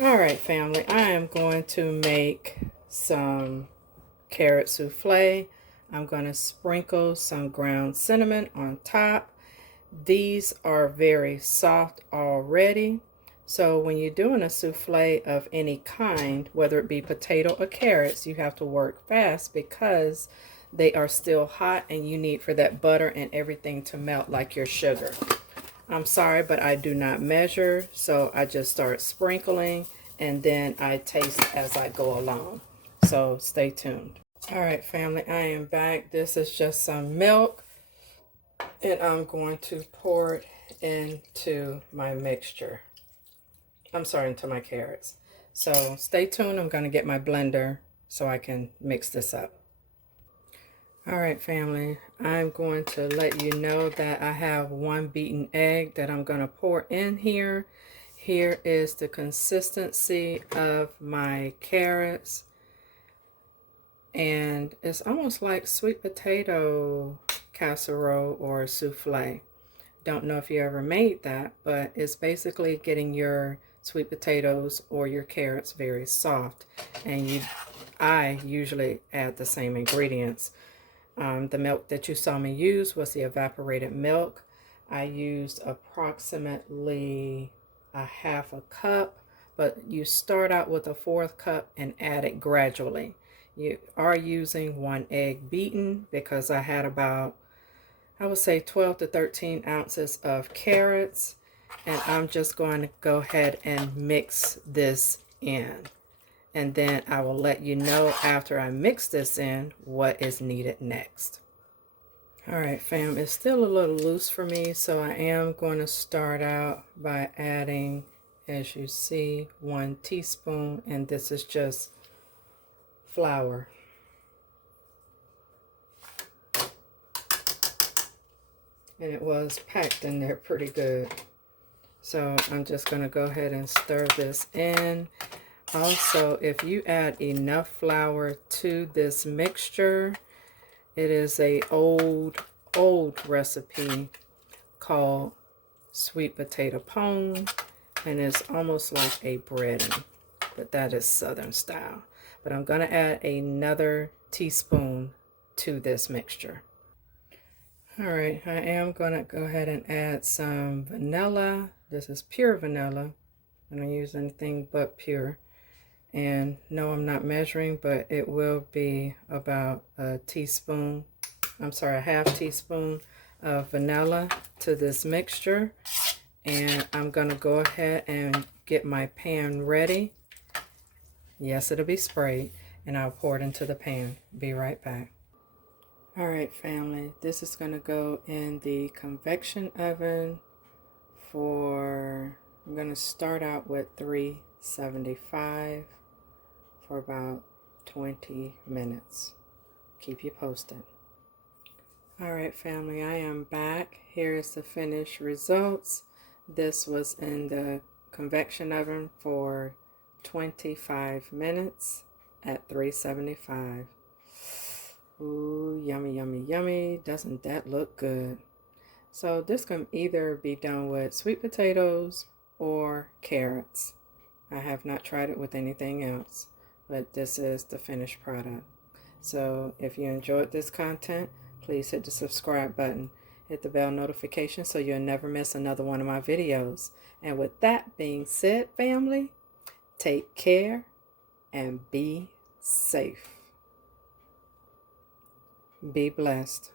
All right, family, I am going to make some carrot souffle. I'm going to sprinkle some ground cinnamon on top. These are very soft already. So when you're doing a souffle of any kind, whether it be potato or carrots, you have to work fast because they are still hot and you need for that butter and everything to melt like your sugar. I'm sorry, but I do not measure, so I just start sprinkling and then I taste as I go along. So stay tuned. All right, family, I am back. This is just some milk, and I'm going to pour it into my mixture. I'm sorry, into my carrots. So stay tuned. I'm going to get my blender so I can mix this up. All right, family, I'm going to let you know that I have 1 beaten egg that I'm going to pour in here. Here is the consistency of my carrots. And it's almost like sweet potato casserole or souffle. Don't know if you ever made that, but it's basically getting your sweet potatoes or your carrots very soft. And I usually add the same ingredients. The milk that you saw me use was the evaporated milk. I used approximately a half a cup, but you start out with a 1/4 cup and add it gradually. You are using 1 egg beaten because I had about, I would say 12 to 13 ounces of carrots, and I'm just going to go ahead and mix this in. And then I will let you know after I mix this in what is needed next. All right, fam, it's still a little loose for me, so I am going to start out by adding, as you see, 1 teaspoon, and this is just flour. And it was packed in there pretty good. So I'm just going to go ahead and stir this in. Also, if you add enough flour to this mixture, it is a old recipe called sweet potato pone, and it's almost like a breading, but that is Southern style. But I'm going to add another teaspoon to this mixture. All right, I am going to go ahead and add some vanilla. This is pure vanilla. I don't use anything but pure. And no, I'm not measuring, but it will be about a teaspoon, I'm sorry, a half teaspoon of vanilla to this mixture. And I'm going to go ahead and get my pan ready. Yes, it'll be sprayed, and I'll pour it into the pan. Be right back. All right, family, this is going to go in the convection oven for, I'm going to start out with 375 for about 20 minutes. Keep you posted. All right, family, I am back. Here is the finished results. This was in the convection oven for 25 minutes at 375. Ooh, yummy, yummy, yummy. Doesn't that look good? So this can either be done with sweet potatoes or carrots. I have not tried it with anything else, but this is the finished product. So if you enjoyed this content, please hit the subscribe button. Hit the bell notification so you'll never miss another one of my videos. And with that being said, family, take care and be safe. Be blessed.